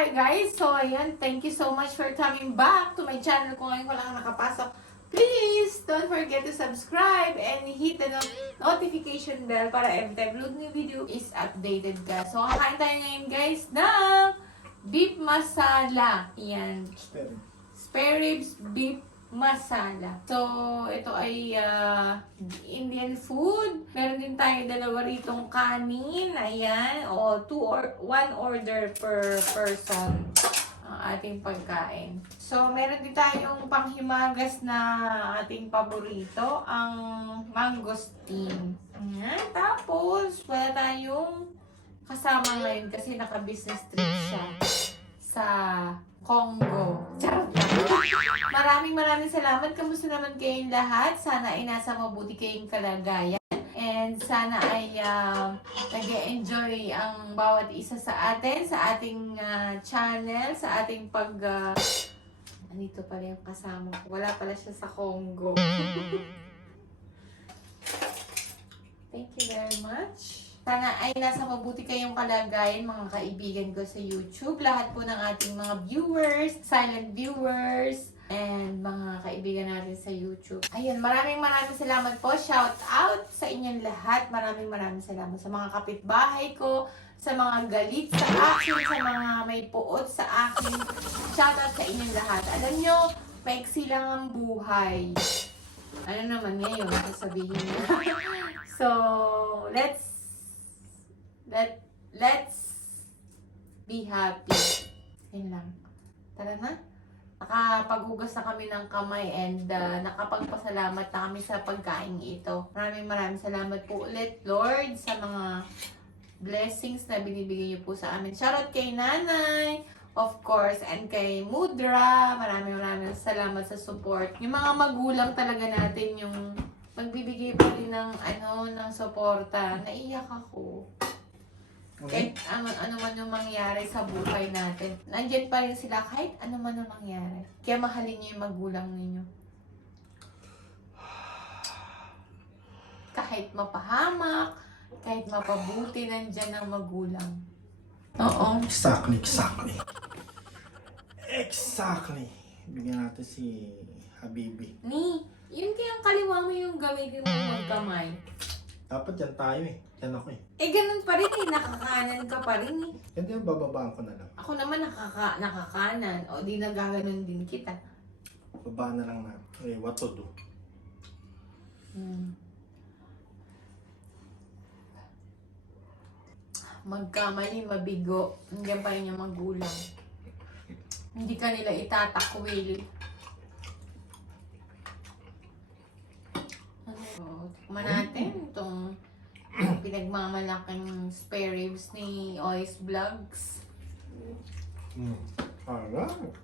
tayo guys. So ayan, thank you so much for coming back to my channel. Kung ngayon ko lang nakapasok, please don't forget to subscribe and hit the notification bell para every time new video is updated ka. So kakain tayo ngayon guys ng beef masala. Yan. Spare ribs beef masala. So, ito ay Indian food. Meron din tayo dalawa ritong kanin. Ayan. O, 1 order per person ang ating pagkain. So, meron din tayong panghimagas na ating paborito, ang mangosteen. Ayan. Tapos, wala tayong kasama ngayon kasi naka-business trip siya sa Congo. Maraming salamat. Kamusta naman kayong lahat? Sana ay nasa mabuti kayong kalagayan. And sana ay nag-enjoy ang bawat isa sa atin, sa ating channel, sa ating andito pala yung kasama ko. Wala pala siya sa Congo. Thank you very much. Sana ay nasa mabuti kayong kalagayan, mga kaibigan ko sa YouTube. Lahat po ng ating mga viewers, silent viewers, and mga kaibigan natin sa YouTube. Ayun, maraming salamat po. Shout out sa inyong lahat. Maraming salamat sa mga kapitbahay ko, sa mga galit sa akin, sa mga may puot sa akin. Shout out sa inyong lahat. Alam nyo, maiksi lang ang buhay. Ano naman ngayon, sasabihin niyo. So, let's be happy. Yun lang. Tara na. Nakapaghugas na kami ng kamay and nakapagpasalamat na kami sa pagkain ito. Maraming salamat po ulit, Lord, sa mga blessings na binibigay niyo po sa amin. Shoutout kay Nanay, of course, and kay Mudra. Maraming salamat sa support. Yung mga magulang talaga natin yung magbibigay pa rin ng ng suporta. Naiyak ako. Kahit ano man yung mangyari sa buhay natin, nandiyan pa rin sila kahit ano man yung mangyari. Kaya mahalin niyo yung magulang ninyo. Kahit mapahamak, kahit mapabuti, nandiyan ang magulang. Oo. Exactly. Bigyan natin si Habibi. Yun kayang kaliwa mo yung gamitin mo magkamay. Dapat dyan tayo eh. Yan ako eh. Ganun pa rin eh. Nakakanan ka pa rin eh. Hindi, bababaan ko na lang. Ako naman nakakanan. O di nagaganon din kita. Babaan na lang na. Okay, what to do? Magkamali, mabigo. Nandiyan pa rin yung magulang. Hindi ka nila itatakwil. Tikman natin itong pinagmamalaking spare ribs ni Ois Vlogs. Alright.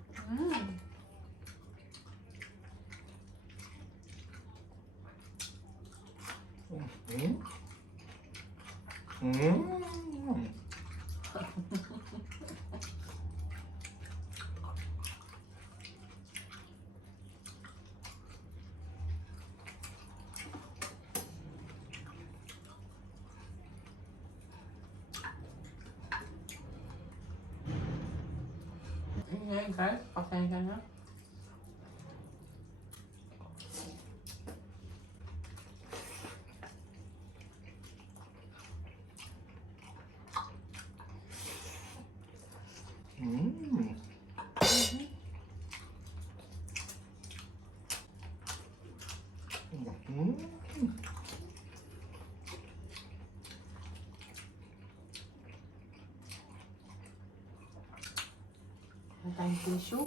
Ngayon guys, pasensya na. Tayong tissue.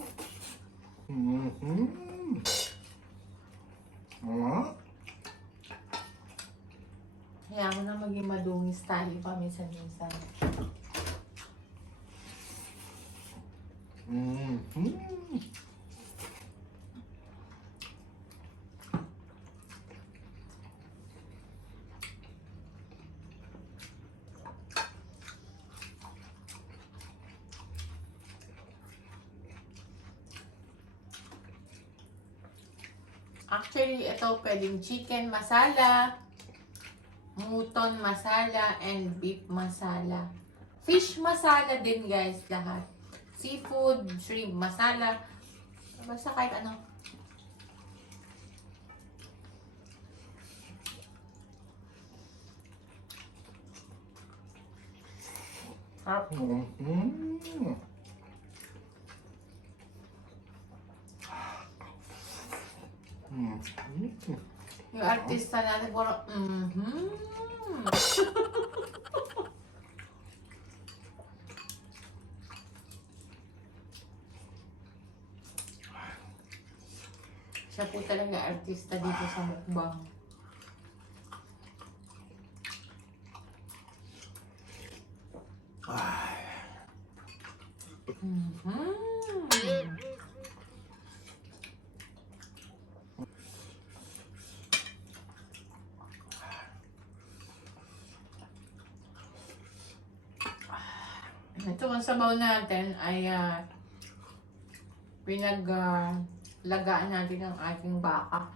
Kaya mo na maging madungis tayo paminsan-minsan. Actually, ito pwedeng chicken masala, mutton masala, and beef masala. Fish masala din guys, lahat. seafood, shrimp, masala. Basta kahit ano. Sarap. Yung artista natin, parang, Siya po talaga artista dito sa mukbang. Ito ang sabaw natin ay pinaglagaan natin ng ating baka.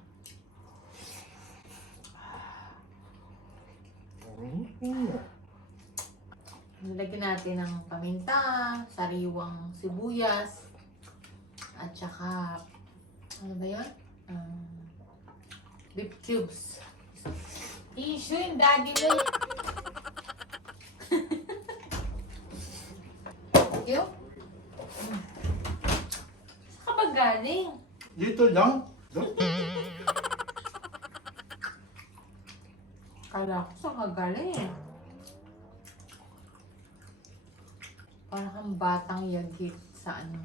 Nilagyan natin ng paminta, sariwang sibuyas, at saka, ano ba yun? Beef cubes. Issue yung daddy mo. Thank you. Saan ka ba galing? Dito lang. Kala ko saan ka galing eh. Parang kang batang yagit sa ano.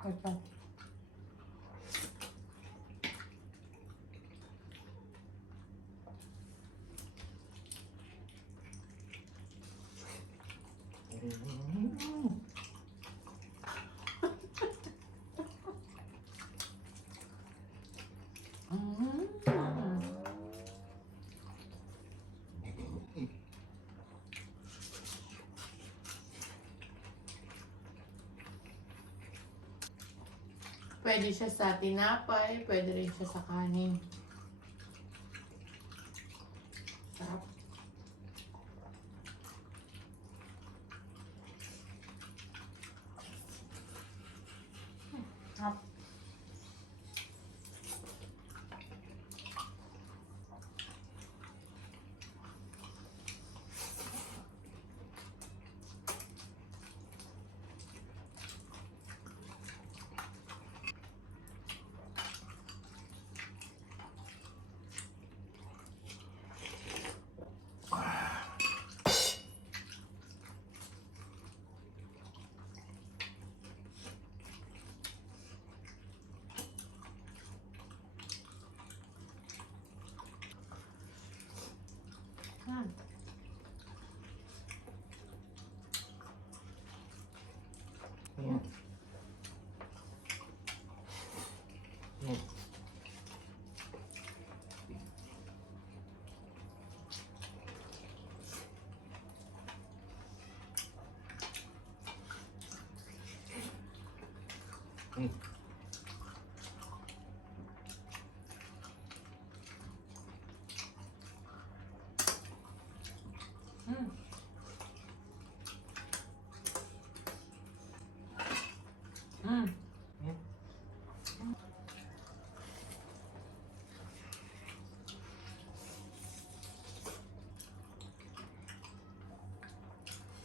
Ito. Pwede siya sa tinapay, pwede rin siya sa kanin. Sarap. Sarap.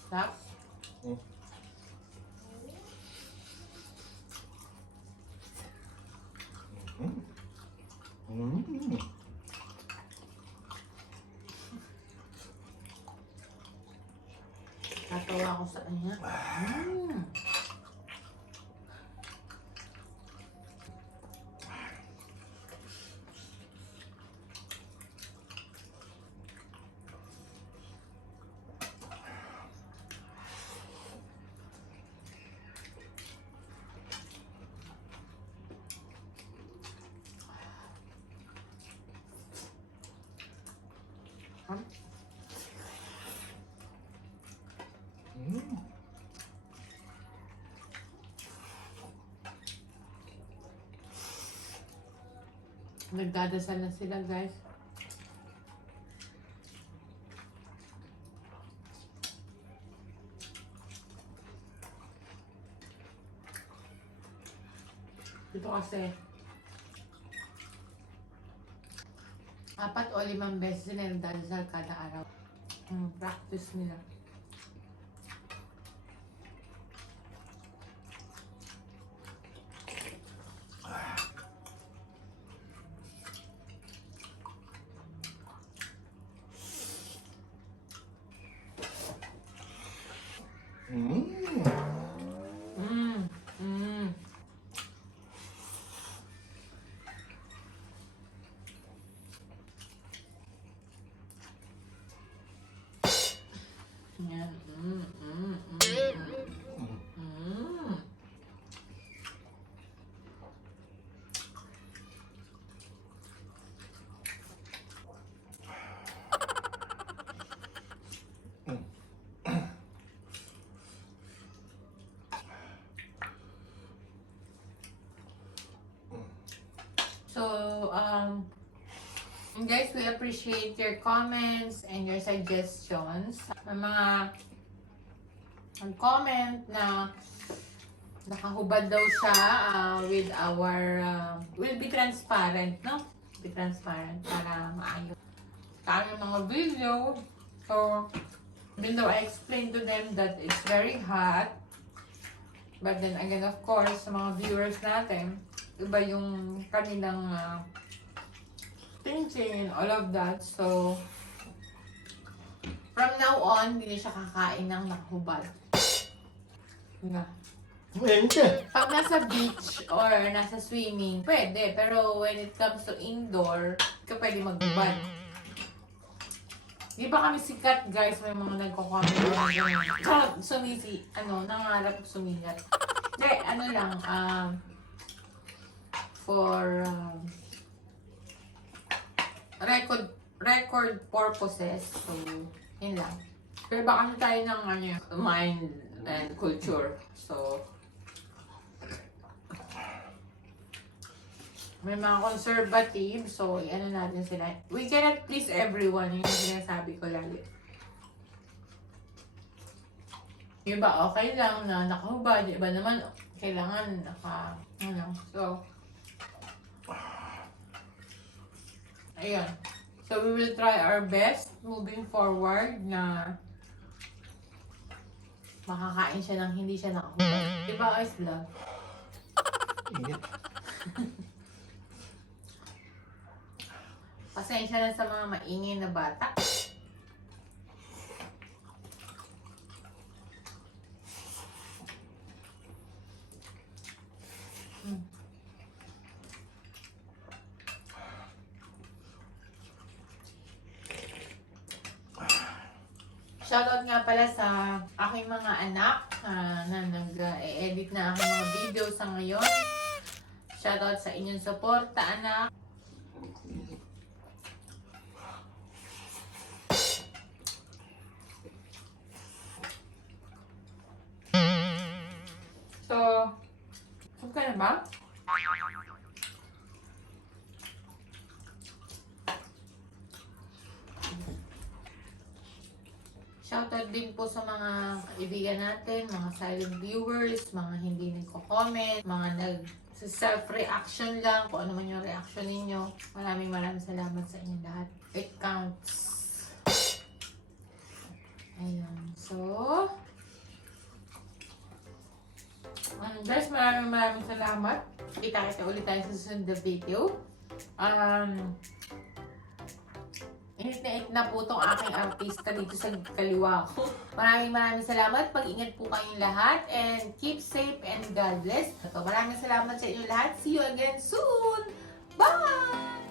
Sarap. Tatawa ako sa kanya. Nagdadasal na sila, guys. Ito kasi 4 o 5 beses sila nagdadasal kada araw. Practice nila. Yan. So, guys, we appreciate your comments and your suggestions. May mga comment na nakahubad daw siya with our, we'll be transparent, no? Be transparent para maayos sa aming mga video. So, even though I explained to them that it's very hot, but then again, of course, sa mga viewers natin, iba yung kanilang thinking and all of that. So, from now on, hindi na siya kakain ng nakahubad. Pag nasa beach or nasa swimming, pwede. Pero when it comes to indoor, hindi ka pwede maghubad. Di ba kami sikat, guys? May mga nagko-comment na gano'n. Nangarap sumigat. Hindi, lang, for record purposes. So, yun lang. Pero baka tayo ng mind and culture. So, may mga conservative. So, natin sila. We cannot please everyone. Yun yung sinasabi ko lagi. Yung iba, okay lang na nakahubad. Iba naman, kailangan So, ayun. So, we will try our best moving forward na makakain siya ng hindi siya nakahubad. Diba, guys, Blag? Init. Pasensya na sa mga maingay na bata. Shoutout nga pala sa aking mga anak na nag-edit na aking mga video sa ngayon. Shoutout sa inyong suporta, anak. So, sub ka na ba? Shoutout din po sa mga kaibigan natin, mga silent viewers, mga hindi nagko-comment, mga nag-self-reaction lang, kung ano man yung reaction ninyo. Maraming salamat sa inyo lahat. It counts. Ayan. So, guys, maraming salamat. Kita ulit tayo sa susunod na video. Init na po itong aking artista dito sa kaliwa ko. Maraming salamat. Pag-ingat po kayong lahat. And keep safe and God bless. Maraming salamat sa inyo lahat. See you again soon. Bye!